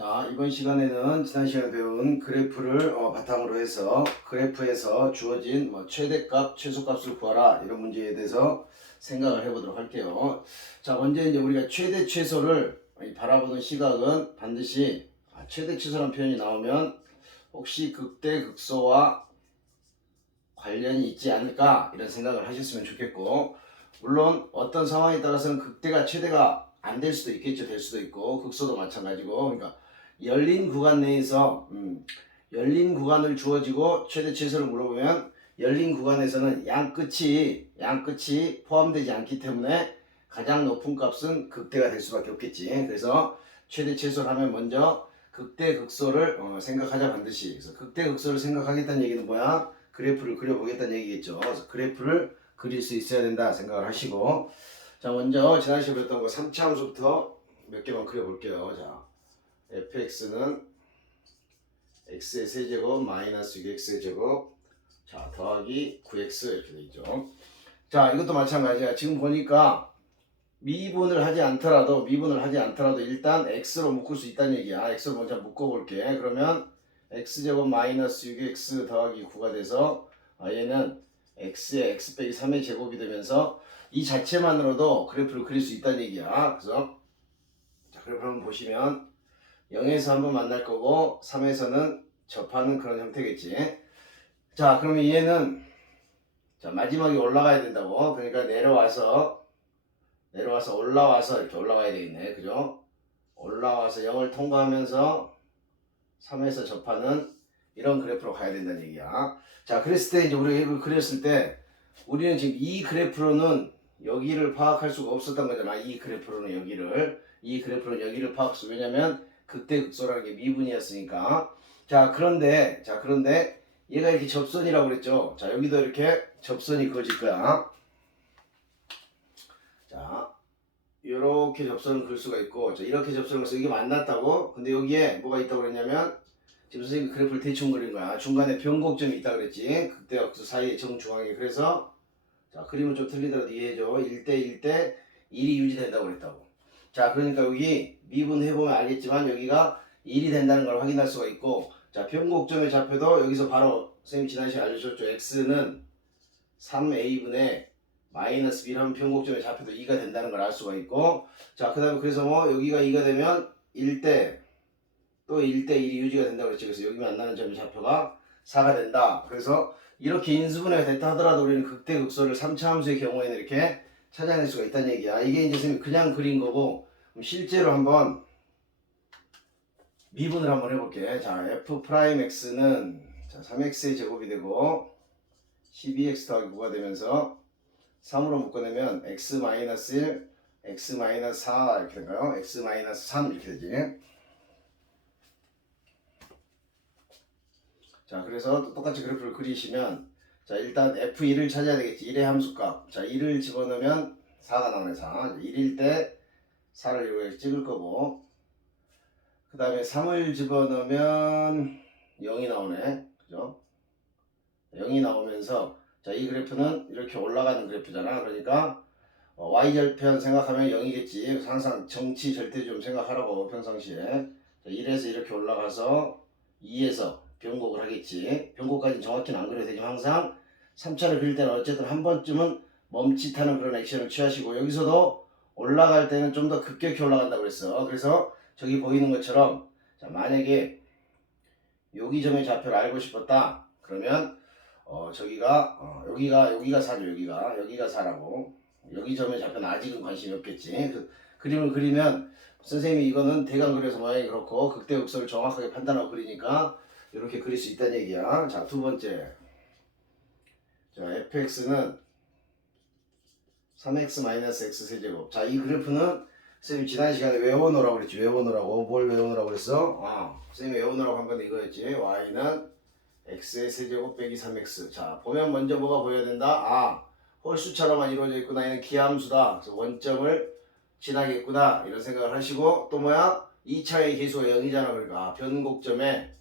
자, 이번 시간에는 지난 시간에 배운 그래프를 바탕으로 해서 그래프에서 주어진 최대값, 최소값을 구하라 이런 문제에 대해서 생각을 해보도록 할게요. 자, 먼저 이제 우리가 최대 최소를 바라보는 시각은 반드시 최대 최소라는 표현이 나오면 혹시 극대 극소와 관련이 있지 않을까 이런 생각을 하셨으면 좋겠고, 물론 어떤 상황에 따라서는 극대가 최대가 안 될 수도 있겠죠. 될 수도 있고 극소도 마찬가지고. 그러니까 열린 구간 내에서 열린 구간을 주어지고 최대 최소를 물어보면 열린 구간에서는 양끝이 포함되지 않기 때문에 가장 높은 값은 극대가 될 수밖에 없겠지. 그래서 최대 최소를 하면 먼저 극대 극소를 생각하자 반드시. 그래서 극대 극소를 생각하겠다는 얘기는 뭐야? 그래프를 그려보겠다는 얘기겠죠. 그래서 그래프를 그릴 수 있어야 된다 생각을 하시고, 자, 먼저 지난 시간에 배웠던 거 3차 함수부터 몇 개만 그려볼게요. 자, fx는 x의 세제곱 마이너스 6x의 제곱, 자, 더하기 9x 이렇게 되죠. 자, 이것도 마찬가지야. 지금 보니까 미분을 하지 않더라도 일단 x로 묶을 수 있다는 얘기야. x로 먼저 묶어볼게. 그러면 x제곱 마이너스 6x 더하기 9가 돼서 얘는 x의 x 빼기 3의 제곱이 되면서 이 자체만으로도 그래프를 그릴 수 있다는 얘기야. 그래서 자, 그래프 한번 보시면 0에서 한번 만날 거고 3에서는 접하는 그런 형태겠지. 자, 그러면 얘는 자, 마지막에 올라가야 된다고. 그러니까 내려와서 올라와서 이렇게 올라가야 되겠네. 그죠? 올라와서 0을 통과하면서 3에서 접하는 이런 그래프로 가야 된다는 얘기야. 자, 그랬을 때 이제 우리가 이걸 그렸을 때 우리는 지금 이 그래프로는 여기를 파악할 수가 없었던 거잖아. 이 그래프로는 여기를 파악할 수. 왜냐면 극대 극소라는 게 미분이었으니까. 자, 그런데 얘가 이렇게 접선이라고 그랬죠. 자, 여기도 이렇게 접선이 그어질 거야. 자, 이렇게 접선을 그을 수가 있고, 자, 이렇게 접선을 해서 이게 만났다고. 근데 여기에 뭐가 있다고 그랬냐면 지금 선생님이 그래프를 대충 그린 거야. 중간에 변곡점이 있다 그랬지. 극대와 극소 사이에 정중앙에. 그래서 자, 그림은 좀 틀리더라도 이해해줘. 1대 1이 유지된다고 그랬다고. 자, 그러니까 여기 미분해보면 알겠지만 여기가 1이 된다는 걸 확인할 수가 있고, 자, 변곡점의 좌표도 여기서 바로 선생님이 지난 시간에 알려줬죠. x는 3a분의 마이너스 b라면 변곡점의 좌표도 2가 된다는 걸 알 수가 있고, 자, 그 다음에 그래서 여기가 2가 되면 1대 또 1대 1이 유지가 된다고 그랬지. 그래서 여기 만나는 점의 좌표가 4가 된다. 그래서 이렇게 인수분해가 됐다 하더라도 우리는 극대 극소를 3차 함수의 경우에는 이렇게 찾아낼 수가 있다는 얘기야. 이게 이제 선생님이 그냥 그린 거고, 실제로 한번 미분을 한번 해볼게. 자, f'x는 자, 3x의 제곱이 되고 12x 더하기 9가 되면서 3으로 묶어내면 x-1, x-4 이렇게 된가요? x-3 이렇게 되지. 자, 그래서 똑같이 그래프를 그리시면, 자, 일단 f1을 찾아야 되겠지. 1의 함수값. 자, 1을 집어넣으면 4가 나오네. 4. 1일 때 4를 이렇게 찍을 거고, 그 다음에 3을 집어넣으면 0이 나오네. 그죠? 0이 나오면서, 자, 이 그래프는 이렇게 올라가는 그래프잖아. 그러니까 y절편 생각하면 0이겠지. 항상 정치 절대좀 생각하라고 평상시에. 자, 1에서 이렇게 올라가서 2에서 변곡을 하겠지. 변곡까지는 정확히는 안 그려도 되지만 항상 3차를 그릴 때는 어쨌든 한 번쯤은 멈칫하는 그런 액션을 취하시고, 여기서도 올라갈 때는 좀 더 급격히 올라간다고 그랬어. 그래서 저기 보이는 것처럼, 자, 만약에 여기 점의 좌표를 알고 싶었다 그러면 여기가 4죠. 여기가 4라고. 여기 점의 좌표는 아직은 관심이 없겠지. 그 그림을 그리면 선생님이 이거는 대강 그려서 모양이 그렇고 극대 극소를 정확하게 판단하고 그리니까 이렇게 그릴 수 있다는 얘기야. 자, 두 번째. 자, fx는 3x-x 세제곱. 자, 이 그래프는 선생님이 지난 시간에 외워놓으라고 그랬지. 뭘 외워놓으라고 그랬어? 선생님이 외워놓으라고 한 건 이거였지. y는 x의 세제곱 빼기 3x. 자, 보면 먼저 뭐가 보여야 된다? 홀수처럼만 이루어져 있구나. 얘는 기함수다. 그래서 원점을 지나겠구나. 이런 생각을 하시고, 또 뭐야? 2차의 계수가 0이잖아. 그러니까 변곡점에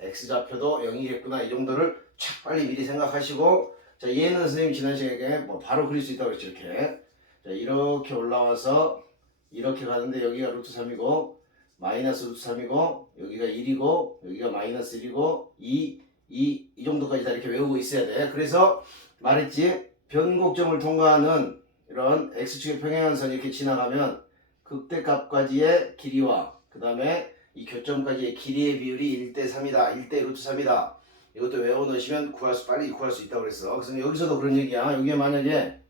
x좌표도 0이겠구나. 이 정도를 촥 빨리 미리 생각하시고, 자, 얘는 선생님 지난 시간에 바로 그릴 수 있다고 그랬죠. 이렇게. 자, 이렇게 올라와서 이렇게 가는데 여기가 루트 3이고 마이너스 루트 3이고 여기가 1이고 여기가 마이너스 1이고 2이 정도까지 다 이렇게 외우고 있어야 돼. 그래서 말했지 변곡점을 통과하는 이런 x축의 평행한선이 이렇게 지나가면 극대값까지의 길이와 그 다음에 이 교점까지의 길이의 비율이 1대 3이다. 1대 루트 3이다. 이것도 외워놓으시면 빨리 구할 수 있다고 그랬어. 그래서 여기서도 그런 얘기야. 여기에 만약에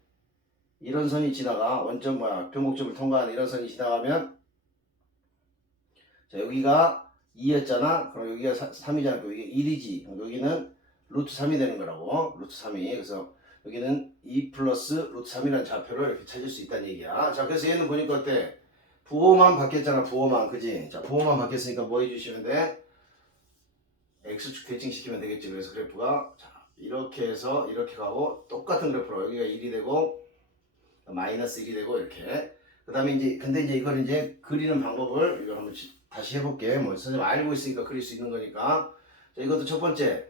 이런 선이 지나가 변곡점을 통과하는 이런 선이 지나가면 자 여기가 2였잖아. 그럼 여기가 3이잖아. 여기가 1이지. 그럼 여기는 루트 3이 되는 거라고. 루트 3이. 그래서 여기는 2 플러스 루트 3이라는 좌표를 이렇게 찾을 수 있다는 얘기야. 자 그래서 얘는 보니까 어때? 부호만 바뀌었잖아. 부호만. 그지? 자 부호만 바뀌었으니까 뭐 해주시면 돼? x축 대칭시키면 되겠지. 그래서 그래프가 자 이렇게 해서 이렇게 가고 똑같은 그래프로 여기가 1이 되고 마이너스 1이 되고 이렇게. 그 다음에 이제 근데 이제 이걸 이제 그리는 방법을 이걸 한번 다시 해볼게. 뭐 선생님 알고 있으니까 그릴 수 있는 거니까. 자 이것도 첫 번째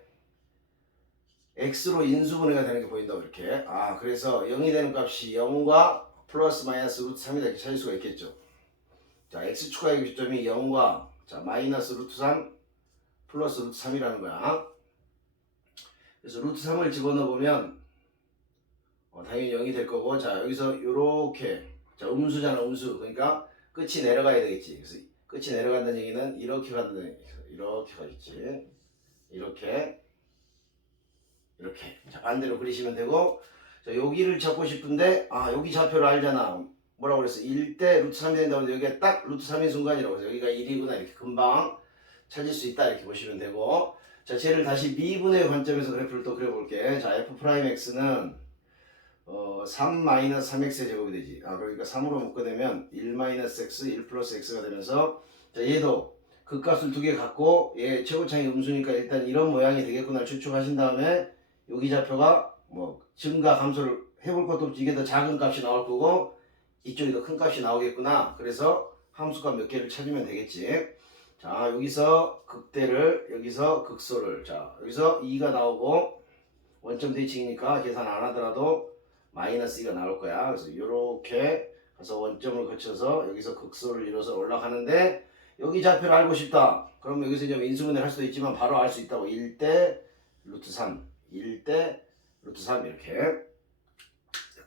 x로 인수분해가 되는 게 보인다고 이렇게. 아 그래서 0이 되는 값이 0과 플러스 마이너스 루트 3이다 이렇게 찾을 수가 있겠죠. 자 x축하의 교점이 0과 자 마이너스 루트 3 플러스 루트 3이라는 거야. 그래서 루트 3을 집어넣어보면 당연히 0이 될 거고. 자 여기서 요렇게 자 음수잖아. 음수. 그러니까 끝이 내려가야 되겠지. 그래서 끝이 내려간다는 얘기는 이렇게 간다는 얘기죠. 이렇게 가겠지. 이렇게 자 반대로 그리시면 되고. 자 여기를 잡고 싶은데 여기 좌표를 알잖아. 뭐라고 그랬어? 1대 루트 3이 된다고 했는데 여기가 딱 루트 3인 순간이라고 해서 여기가 1이구나 이렇게 금방 찾을 수 있다 이렇게 보시면 되고. 자 쟤를 다시 미분의 관점에서 그래프를 또 그려볼게. 자 f'x는 3-3x의 제곱이 되지. 그러니까 3으로 묶어내면 1-x, 1 플러스 x가 되면서 자 얘도 그 값을 두 개 갖고 얘 최고차이 음수니까 일단 이런 모양이 되겠구나 추측하신 다음에 여기 좌표가 뭐 증가 감소를 해볼 것도 없이 이게 더 작은 값이 나올 거고 이쪽이 더 큰 값이 나오겠구나. 그래서 함수값 몇 개를 찾으면 되겠지. 자 여기서 극대를 여기서 극소를 자 여기서 2가 나오고 원점 대칭이니까 계산 안 하더라도 마이너스 2가 나올 거야. 그래서 이렇게 가서 원점을 거쳐서 여기서 극소를 이뤄서 올라가는데 여기 좌표를 알고 싶다. 그럼 여기서 이제 인수분해를 할 수도 있지만 바로 알 수 있다고. 1대 루트 3 1대 루트 3 이렇게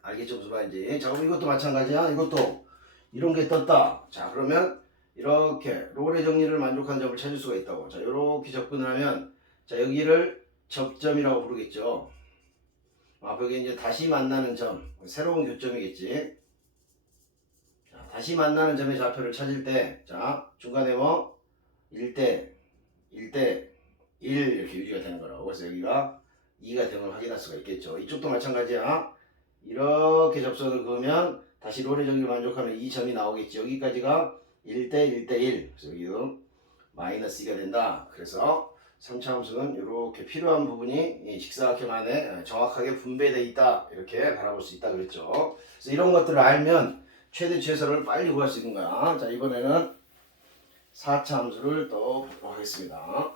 알겠죠? 무슨 말인지. 자 그럼 이것도 마찬가지야. 이것도 이런 게 떴다. 자 그러면 이렇게 롤의 정리를 만족한 점을 찾을 수가 있다고. 자 이렇게 접근을 하면 자 여기를 접점이라고 부르겠죠. 여기 이제 다시 만나는 점, 새로운 교점이겠지. 자, 다시 만나는 점의 좌표를 찾을 때, 자, 중간에 뭐, 1대 1 이렇게 유지가 되는 거라고. 그래서 여기가 2가 되는 걸 확인할 수가 있겠죠. 이쪽도 마찬가지야. 이렇게 접선을 그으면 다시 롤의 정리를 만족하면 이 점이 나오겠지. 여기까지가 1대 1. 그래서 여기도 마이너스 2가 된다. 그래서 3차 함수는 이렇게 필요한 부분이 이 직사각형 안에 정확하게 분배되어 있다 이렇게 바라볼 수 있다 그랬죠. 그래서 이런 것들을 알면 최대 최소를 빨리 구할 수 있는 거야. 자 이번에는 4차 함수를 또 보도록 하겠습니다.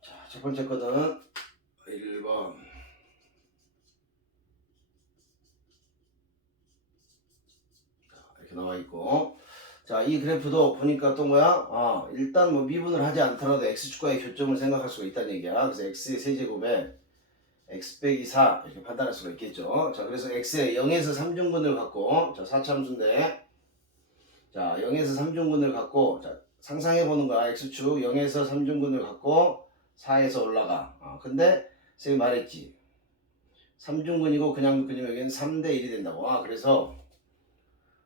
자, 첫 번째 거는 1번 이렇게 나와 있고. 자, 이 그래프도 보니까 또 뭐야? 일단 뭐 미분을 하지 않더라도 x축과의 교점을 생각할 수가 있다는 얘기야. 그래서 x의 세제곱에 x 빼기 4 이렇게 판단할 수가 있겠죠. 자, 그래서 x의 0에서 3중분을 갖고 자, 4차 함수인데 자, 0에서 3중분을 갖고 자, 상상해 보는 거야. x축 0에서 3중분을 갖고 4에서 올라가. 근데 선생님이 말했지. 3중분이고 그냥 묶으면 여기는 3대 1이 된다고. 그래서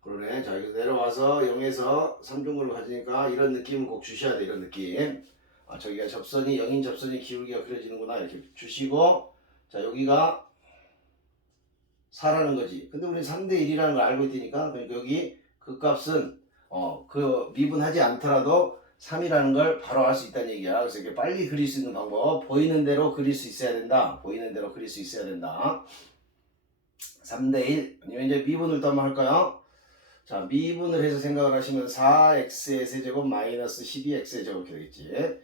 그러네. 자, 여기서 내려와서 0에서 3중분을 가지니까 이런 느낌은 꼭 주셔야 돼. 이런 느낌. 저기가 접선이 0인 접선이 기울기가 그려지는구나. 이렇게 주시고 자, 여기가 4라는 거지. 근데 우리 3대 1이라는 걸 알고 있으니까 그러니까 여기 그 값은 그 미분하지 않더라도 3이라는 걸 바로 알 수 있다는 얘기야. 그래서 이렇게 빨리 그릴 수 있는 방법. 보이는 대로 그릴 수 있어야 된다. 보이는 대로 그릴 수 있어야 된다. 3대 1. 아니면 이제 미분을 또 한번 할까요? 자, 미분을 해서 생각을 하시면 4x의 세제곱 마이너스 12x의 제곱 이렇게 되겠지.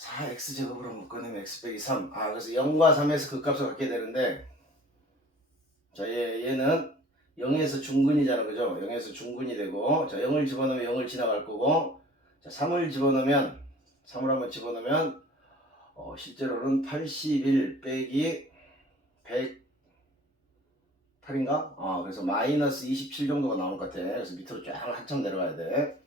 4x제곱으로 묶어내면 x 빼기 3. 그래서 0과 3에서 극값을 갖게 되는데, 자, 얘는 0에서 중근이잖아, 그죠? 0에서 중근이 되고, 자, 0을 집어넣으면 0을 지나갈 거고, 자, 3을 집어넣으면, 3을 한번 집어넣으면, 실제로는 81 빼기 108인가? 그래서 마이너스 27 정도가 나올 것 같아. 그래서 밑으로 쫙 한참 내려가야 돼.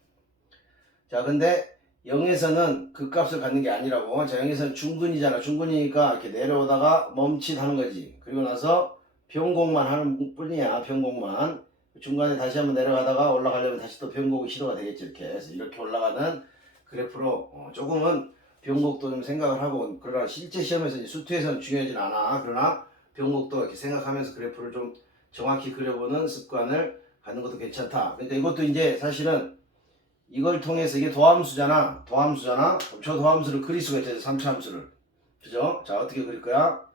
자, 근데 0에서는 그 값을 갖는 게 아니라고. 자, 0에서는 중근이잖아. 중근이니까 이렇게 내려오다가 멈칫하는 거지. 그리고 나서 변곡만 하는 뿐이야. 변곡만. 중간에 다시 한번 내려가다가 올라가려면 다시 또 변곡이 시도가 되겠지. 이렇게. 그래서 이렇게 올라가는 그래프로 조금은 변곡도 좀 생각을 하고, 그러나 실제 시험에서 수투에서는 중요하진 않아. 그러나 변곡도 이렇게 생각하면서 그래프를 좀 정확히 그려보는 습관을 갖는 것도 괜찮다. 그러니까 이것도 이제 사실은 이걸 통해서 이게 도함수잖아. 그럼 저 도함수를 그릴 수가 있잖아요. 3차 함수를. 그죠? 자, 어떻게 그릴 거야?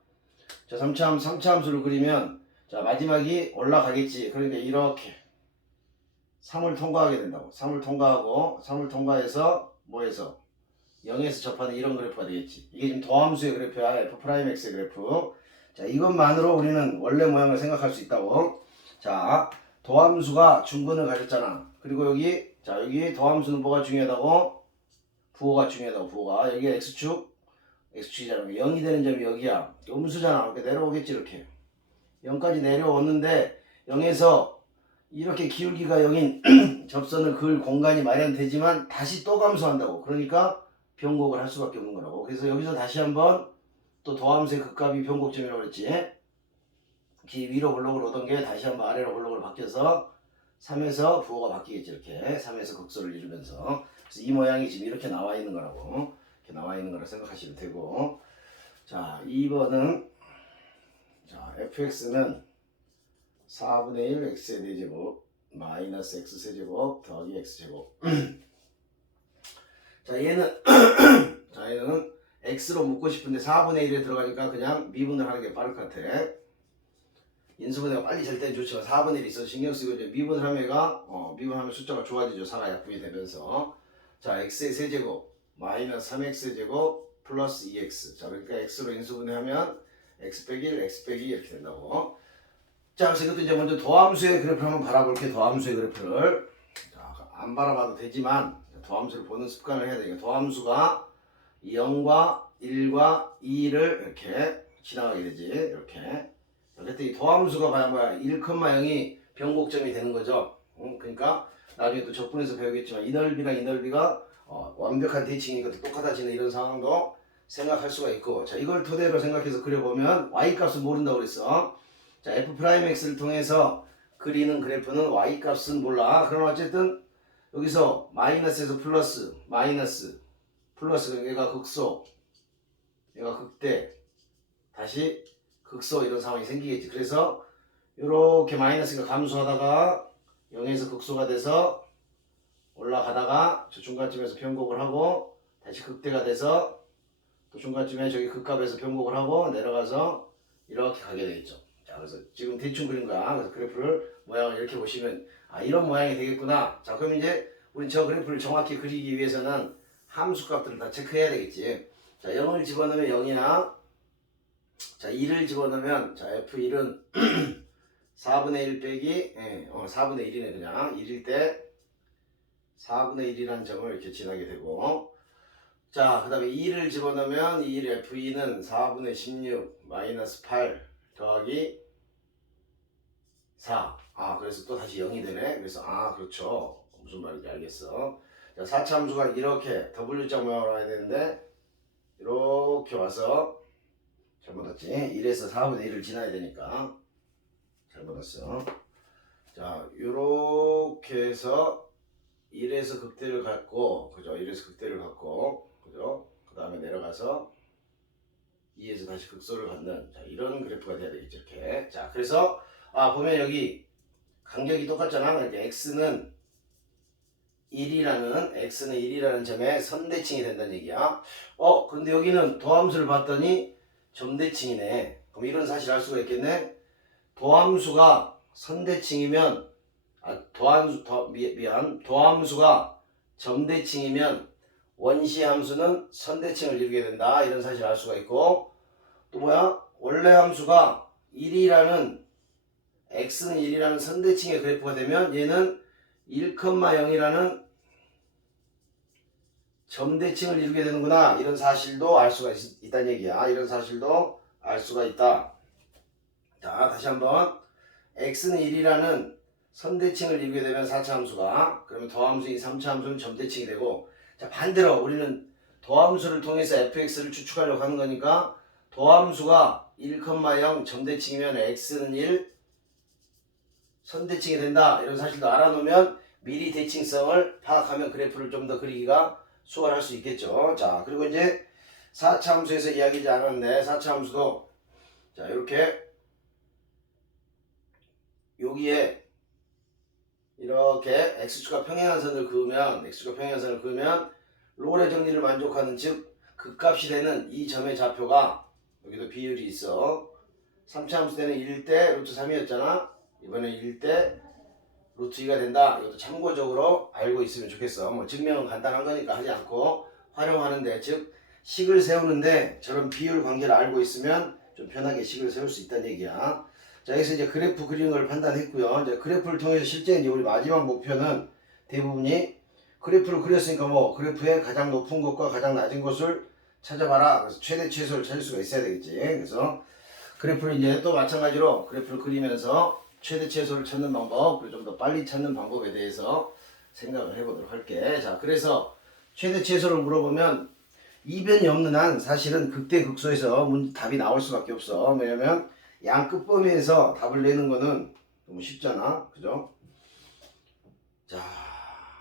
자, 3차 함수를 그리면, 자, 마지막이 올라가겠지. 그러니까 이렇게 3을 통과하게 된다고. 3을 통과하고, 3을 통과해서 뭐해서 0에서 접하는 이런 그래프가 되겠지. 이게 지금 도함수의 그래프야. f'x의 그래프. 자, 이것만으로 우리는 원래 모양을 생각할 수 있다고. 자, 도함수가 중근을 가졌잖아. 그리고 여기, 자, 여기 도함수는 뭐가 중요하다고? 부호가 중요하다고. 부호가 여기 x축이잖아. 0이 되는 점이 여기야. 음수잖아. 이렇게 내려오겠지. 이렇게 0까지 내려오는데 0에서 이렇게 기울기가 0인 접선을 그을 공간이 마련되지만 다시 또 감소한다고. 그러니까 변곡을 할 수밖에 없는 거라고. 그래서 여기서 다시 한번 또 도함수의 극값이 변곡점이라고 그랬지. 기 위로 블록을 오던 게 다시 한번 아래로 블록으로 바뀌어서 3에서 부호가 바뀌겠지. 이렇게 3에서 극소를 이루면서. 그래서 이 모양이 지금 이렇게 나와 있는 거라고. 이렇게 나와 있는 거라 생각하시면 되고. 자, 2번은 자, fx는 4분의 1 x의 4제곱 마이너스 x 세제곱 더하기 x제곱. 자, 얘는 자, 얘는 x로 묶고 싶은데 4분의 1에 들어가니까 그냥 미분을 하는 게 빠를 것 같아. 인수분해가 빨리 될 때는 좋지만 4분의 1이 있어서 신경 쓰고, 이제 미분을 하면 미분하면 숫자가 좋아지죠. 4가 약분이 되면서. 자, x의 세제곱 마이너스 3x 제곱 플러스 2x. 자, 그러니까 x로 인수분해하면 x 빼기 1 x 빼기 2 이렇게 된다고. 자, 그래서 이것도 이제 먼저 도함수의 그래프를 한번 바라볼게요. 도함수의 그래프를. 자, 안 바라봐도 되지만 도함수를 보는 습관을 해야 되니까. 도함수가 0과 1과 2를 이렇게 지나가게 되지. 이렇게. 그랬더니 도함수가 뭐야? 1,0이 변곡점이 되는 거죠. 그러니까 나중에 또 적분에서 배우겠지만 이 넓이랑 이 넓이가 완벽한 대칭이니까 또 똑같아지는 이런 상황도 생각할 수가 있고. 자, 이걸 토대로 생각해서 그려보면 y값은 모른다고 그랬어. 자, f'x를 통해서 그리는 그래프는 y값은 몰라. 그러나 어쨌든 여기서 마이너스에서 플러스, 마이너스, 플러스, 얘가 극소, 얘가 극대, 다시 극소, 이런 상황이 생기겠지. 그래서 이렇게 마이너스가 감소하다가 0에서 극소가 돼서 올라가다가 저 중간쯤에서 변곡을 하고 다시 극대가 돼서 또 중간쯤에 저기 극값에서 변곡을 하고 내려가서 이렇게 가게 되겠죠. 자, 그래서 지금 대충 그린 거야. 그래서 그래프를 모양을 이렇게 보시면 이런 모양이 되겠구나. 자, 그럼 이제 우리 저 그래프를 정확히 그리기 위해서는 함수 값들을 다 체크해야 되겠지. 자, 0을 집어넣으면 0이나, 자, 2를 집어넣으면, 자, f1은 4분의 1 빼기 4분의 1이네. 그냥 1일 때 4분의 1이라는 점을 이렇게 지나게 되고, 자, 그 다음에 2를 집어넣으면 2일 f2는 4분의 16 마이너스 8 더하기 4. 그래서 또 다시 0이 되네. 그래서 그렇죠. 무슨 말인지 알겠어. 자, 4차 함수가 이렇게 W자 모양으로 와야 되는데 이렇게 와서 잘못 왔지. 1에서 4분의 1을 지나야 되니까 잘못 왔어. 자, 요렇게 해서 1에서 극대를 갖고, 그죠? 1에서 극대를 갖고, 그죠? 그 다음에 내려가서 2에서 다시 극소를 갖는, 자, 이런 그래프가 돼야 되겠죠. 이렇게. 자, 그래서 보면 여기 간격이 똑같잖아. 그러니까 x는 1이라는 점에 선대칭이 된다는 얘기야. 근데 여기는 도함수를 봤더니 점대칭이네. 그럼 이런 사실을 알 수가 있겠네. 도함수가 선대칭이면 도함수가 점대칭이면 원시 함수는 선대칭을 이루게 된다. 이런 사실을 알 수가 있고, 또 뭐야? 원래 함수가 1이라는 x는 1이라는 선대칭의 그래프가 되면 얘는 1,0이라는 점대칭을 이루게 되는구나. 이런 사실도 알 수가 있다는 얘기야. 이런 사실도 알 수가 있다. 자, 다시 한번. x는 1이라는 선대칭을 이루게 되면 4차 함수가, 그러면 더함수인 3차 함수는 점대칭이 되고, 자, 반대로 우리는 더함수를 통해서 fx를 추측하려고 하는 거니까 더함수가 1,0 점대칭이면 x는 1 선대칭이 된다. 이런 사실도 알아놓으면 미리 대칭성을 파악하면 그래프를 좀 더 그리기가 수월할 수 있겠죠. 자, 그리고 이제 4차 함수에서 이야기하지 않았는데 4차 함수도 자, 이렇게 여기에 이렇게 x축과 평행한 선을 그으면 롤의 정리를 만족하는, 즉 극값이 되는 이 점의 좌표가, 여기도 비율이 있어. 3차 함수 때는 1대 루트 3이었잖아. 이번에 1대 루트 2가 된다. 이것도 참고적으로 알고 있으면 좋겠어. 뭐 증명은 간단한 거니까 하지 않고 활용하는데, 즉 식을 세우는데 저런 비율 관계를 알고 있으면 좀 편하게 식을 세울 수 있다는 얘기야. 자, 여기서 이제 그래프 그리는 걸 판단했고요. 이제 그래프를 통해서 실제 이제 우리 마지막 목표는 대부분이 그래프를 그렸으니까 뭐 그래프의 가장 높은 것과 가장 낮은 것을 찾아봐라. 그래서 최대 최소를 찾을 수가 있어야 되겠지. 그래서 그래프를 이제 또 마찬가지로 그래프를 그리면서 최대 최소를 찾는 방법, 그리고 좀 더 빨리 찾는 방법에 대해서 생각을 해보도록 할게. 자, 그래서 최대 최소를 물어보면 이변이 없는 한 사실은 극대극소에서 답이 나올 수밖에 없어. 왜냐면 양 끝범위에서 답을 내는 거는 너무 쉽잖아. 그죠? 자,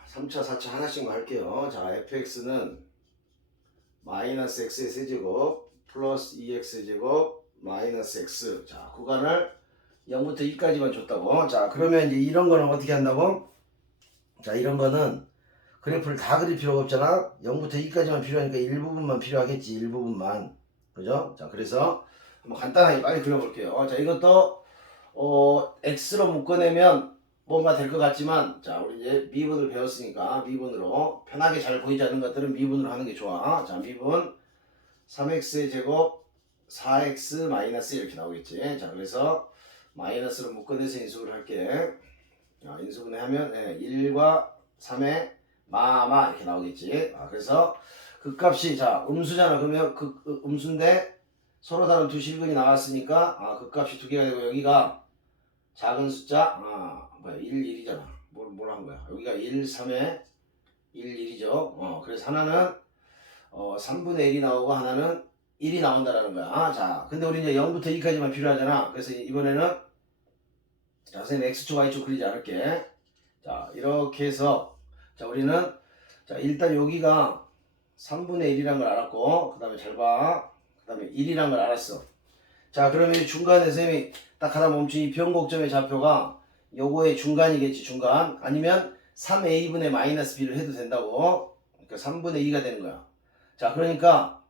3차, 4차 하나씩만 할게요. 자, fx는 마이너스 x의 세제곱 플러스 2x의 제곱 마이너스 x. 자, 구간을 0부터 2까지만 줬다고. 자, 그러면 이제 이런 거는 어떻게 한다고? 자, 이런 거는 그래프를 다 그릴 필요가 없잖아. 0부터 2까지만 필요하니까 일부분만 필요하겠지. 일부분만. 그죠? 자, 그래서 한번 간단하게 빨리 그려볼게요. 자, 이것도 x로 묶어내면 뭔가 될 것 같지만, 자, 우리 이제 미분을 배웠으니까 미분으로 편하게 잘 보이지 않는 것들은 미분으로 하는 게 좋아. 자, 미분 3x의 제곱 4x 마이너스 이렇게 나오겠지. 자, 그래서 마이너스로 묶어내서 인수분을 할게. 자, 인수분해 하면 1과 3의 마마 이렇게 나오겠지. 그래서 극값이, 자, 음수잖아. 그러면 음수인데 서로 다른 두 실근이 나왔으니까 극값이 두 개가 되고, 여기가 작은 숫자 1, 1이잖아. 뭘 한 거야? 여기가 1, 3에 1, 1이죠. 그래서 하나는 3분의 1이 나오고 하나는 1이 나온다라는 거야. 자, 근데 우리 이제 0부터 2까지만 필요하잖아. 그래서 이번에는, 자, 선생님 x축 y축 그리지 않을게. 자, 이렇게 해서, 자, 우리는, 자, 일단 여기가 3분의 1이란 걸 알았고, 그 다음에 잘 봐. 그 다음에 1이란 걸 알았어. 자, 그러면 중간에 선생님이 딱 하나 멈춘 이 변곡점의 좌표가 요거의 중간이겠지. 중간. 아니면 3a분의 마이너스 b를 해도 된다고. 그러니까 3분의 2가 되는 거야. 자, 그러니까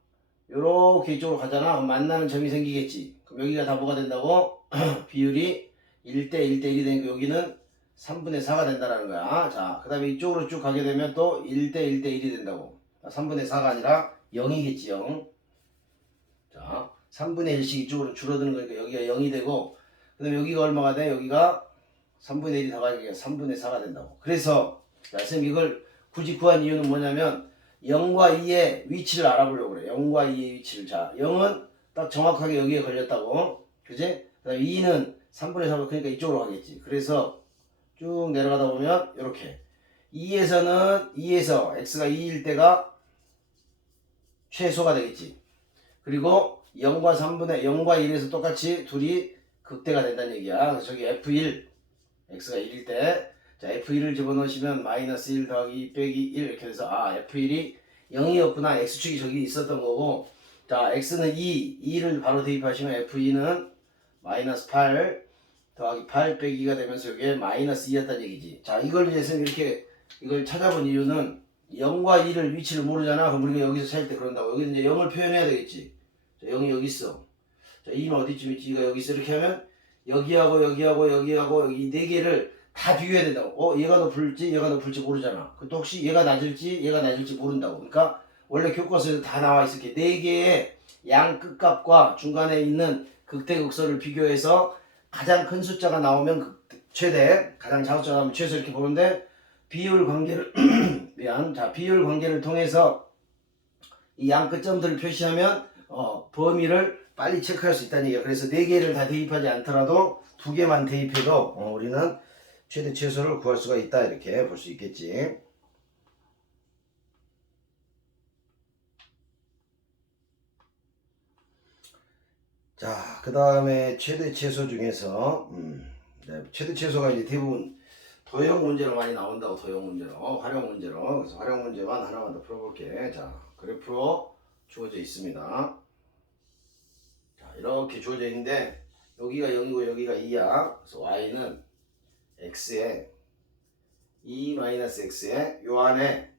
요렇게 이쪽으로 가잖아. 그럼 만나는 점이 생기겠지. 그럼 여기가 다 뭐가 된다고? 비율이 1대 1대 1이 되니까 여기는 3분의 4가 된다는 거야. 자, 그 다음에 이쪽으로 쭉 가게 되면 또 1대 1대 1이 된다고. 3분의 4가 아니라 0이겠지. 0. 자, 3분의 1씩 이쪽으로 줄어드는 거니까 여기가 0이 되고, 그 다음에 여기가 얼마가 돼? 여기가 3분의 1이 더 가니까 3분의 4가 된다고. 그래서 자, 선생님 이걸 굳이 구한 이유는 뭐냐면 0과 2의 위치를 알아보려고 그래. 0과 2의 위치를. 자, 0은 딱 정확하게 여기에 걸렸다고. 그지? 그 다음에 2는 3분의 4, 그러니까 이쪽으로 가겠지. 그래서 쭉 내려가다 보면 이렇게 2에서 x가 2일 때가 최소가 되겠지. 그리고 0과 1에서 똑같이 둘이 극대가 된다는 얘기야. 그래서 저기 F1, x가 1일 때, 자, F1을 집어넣으시면 마이너스 1 더하기 2 빼기 1 이렇게 해서 F1이 0이었구나. x축이 저기 있었던 거고, 자, x는 2를 바로 대입하시면 F2는 마이너스 8 더하기 8 빼기 2가 되면서 이게 마이너스 2였다는 얘기지. 자, 이걸 이제 이렇게 이걸 찾아본 이유는 0과 2를 위치를 모르잖아. 그럼 우리가 여기서 찾을 때 그런다고. 여기 이제 0을 표현해야 되겠지. 자, 0이 여기 있어. 자, 2는 어디쯤 있지? 2가 여기 있어. 이렇게 하면 여기하고 여기 네 개를 다 비교해야 된다고. 얘가 높을지 얘가 높을지 모르잖아. 또 혹시 얘가 낮을지 얘가 낮을지 모른다고. 그러니까 원래 교과서에서 다 나와 있을게. 네 개의 양 끝값과 중간에 있는 극대극소를 비교해서 가장 큰 숫자가 나오면 최대, 가장 작은 숫자가 나오면 최소 이렇게 보는데 비율 관계를 미안. 자, 비율 관계를 통해서 이 양 끝점들을 표시하면 범위를 빨리 체크할 수 있다는 얘기야. 그래서 네 개를 다 대입하지 않더라도 두 개만 대입해도 우리는 최대 최소를 구할 수가 있다 이렇게 볼 수 있겠지. 자, 그 다음에 최대 최소 중에서 네, 최대 최소가 이제 대부분 도형 문제로 많이 나온다고. 도형 문제로, 활용 문제로. 그래서 활용 문제만 하나만 더 풀어볼게. 자, 그래프로 주어져 있습니다. 자, 이렇게 주어져 있는데 여기가 0이고 여기가 2야. 그래서 y는 x에 2-x에 요 안에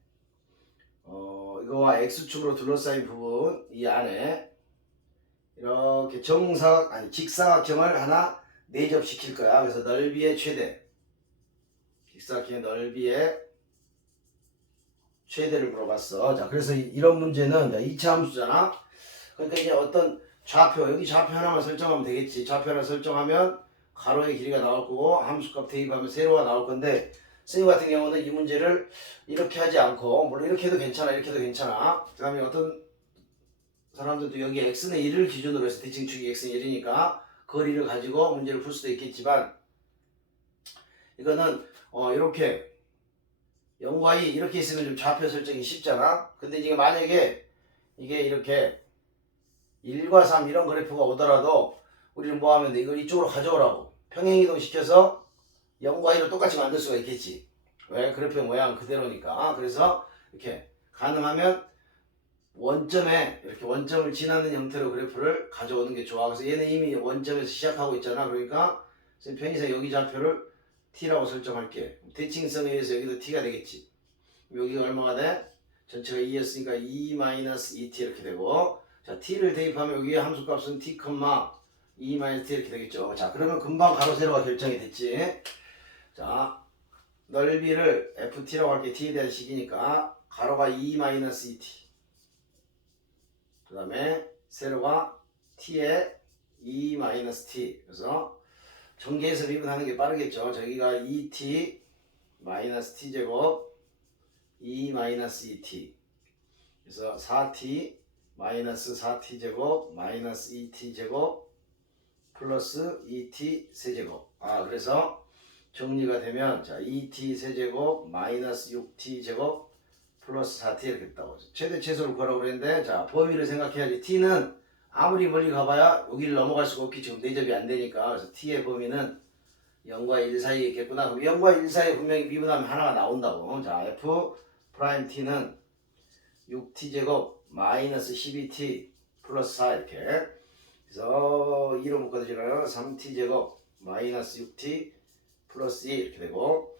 이거와 x축으로 둘러싸인 부분 이 안에 이렇게 직사각형을 하나 내접시킬 거야. 그래서 넓이의 최대, 직사각형의 넓이의 최대를 물어봤어. 자, 그래서 이런 문제는 2차 함수잖아. 그러니까 이제 어떤 좌표, 여기 좌표 하나만 설정하면 되겠지. 좌표 하나 설정하면 가로의 길이가 나올 거고 함수값 대입하면 세로가 나올 건데, 쌤 같은 경우는 이 문제를 이렇게 하지 않고, 물론 이렇게 해도 괜찮아, 이렇게 해도 괜찮아. 그 다음에 어떤 사람들도 여기 x는 1을 기준으로 해서 대칭축이 x는 1이니까 거리를 가지고 문제를 풀 수도 있겠지만, 이거는 이렇게 0과 2 이렇게 있으면 좀 좌표 설정이 쉽잖아. 근데 이제 만약에 이게 이렇게 1과 3 이런 그래프가 오더라도 우리는 뭐 하면 돼? 이걸 이쪽으로 가져오라고. 평행이동 시켜서 0과 2로 똑같이 만들 수가 있겠지. 왜? 그래프의 모양은 그대로니까. 그래서 이렇게 가능하면 원점에 이렇게 원점을 지나는 형태로 그래프를 가져오는 게 좋아. 그래서 얘는 이미 원점에서 시작하고 있잖아. 그러니까 편의상 여기 좌표를 t라고 설정할게. 대칭성에 의해서 여기도 t가 되겠지. 여기가 얼마가 돼? 전체가 2였으니까 2-2t 이렇게 되고, 자, t를 대입하면 여기에 함수값은 t, 2-t 이렇게 되겠죠. 자, 그러면 금방 가로 세로가 결정이 됐지. 자, 넓이를 ft라고 할게. t에 대한 식이니까 가로가 2-2t, 그 다음에 세로가 t에 2-t. 그래서 전개해서 미분하는 게 빠르겠죠. 저기가 2t 마이너스 t제곱 2-2t, 그래서 4t 마이너스 4t제곱 마이너스 2t제곱 플러스 2t 세제곱. 그래서 정리가 되면 자 2t 세제곱 마이너스 6t제곱 플러스 4t 이렇게 됐다고. 최대 최소를 구하라고 그랬는데, 자 범위를 생각해야지. t는 아무리 멀리 가봐야 여기를 넘어갈 수가 없기. 지금 내접이 안 되니까. 그래서 t의 범위는 0과 1 사이에 있겠구나. 그럼 0과 1 사이에 분명히 미분하면 하나가 나온다고. 자 f 프라임 t는 6t제곱 마이너스 12t 플러스 4 이렇게. 그래서 2로 묶어주면 3t제곱 마이너스 6t 플러스 2 이렇게 되고,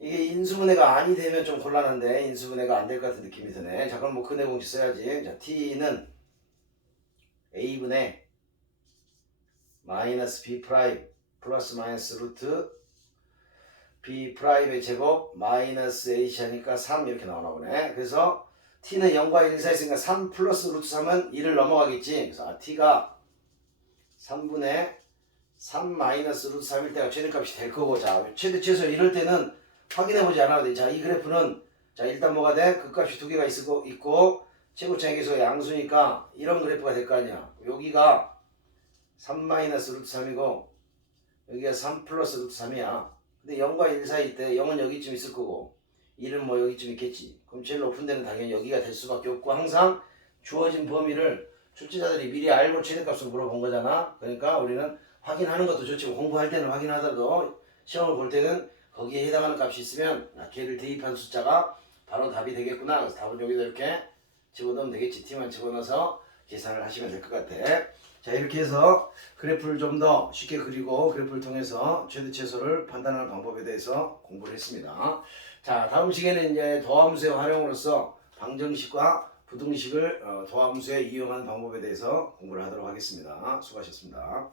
이게 인수분해가 아니 되면 좀 곤란한데 인수분해가 안 될 것 같은 느낌이 드네. 자, 그럼 뭐 근해 공식 써야지. 자, t는 a분의 마이너스 b 프라임 플러스 마이너스 루트 b 프라임의 제곱 마이너스 h 하니까 3 이렇게 나오나 보네. 그래서 t는 0과 1 사이 있으니까 3 플러스 루트 3은 1을 넘어가겠지. 그래서 t가 3분의 3 마이너스 루트 3일 때가 최대값이 될 거고, 자 최대 최소 이럴 때는 확인해보지 않아도 돼. 자, 이 그래프는 자 일단 뭐가 돼? 극값이 두 개가 있고 최고차의 계수가 양수니까 이런 그래프가 될 거 아니야. 여기가 3 마이너스 루트 3이고 여기가 3 플러스 루트 3이야. 근데 0과 1 사이 때 0은 여기쯤 있을 거고 1은 뭐 여기쯤 있겠지. 그럼 제일 높은 데는 당연히 여기가 될 수밖에 없고, 항상 주어진 범위를 출제자들이 미리 알고 최대값을 물어본 거잖아. 그러니까 우리는 확인하는 것도 좋지만 공부할 때는 확인하더라도 시험을 볼 때는 거기에 해당하는 값이 있으면 걔를 대입한 숫자가 바로 답이 되겠구나. 그래서 답은 여기다 이렇게 집어넣으면 되겠지. t만 집어넣어서 계산을 하시면 될 것 같아. 자, 이렇게 해서 그래프를 좀 더 쉽게 그리고 그래프를 통해서 최대 최소를 판단하는 방법에 대해서 공부를 했습니다. 자, 다음 시간에는 이제 도함수의 활용으로서 방정식과 부등식을 도함수에 이용하는 방법에 대해서 공부를 하도록 하겠습니다. 수고하셨습니다.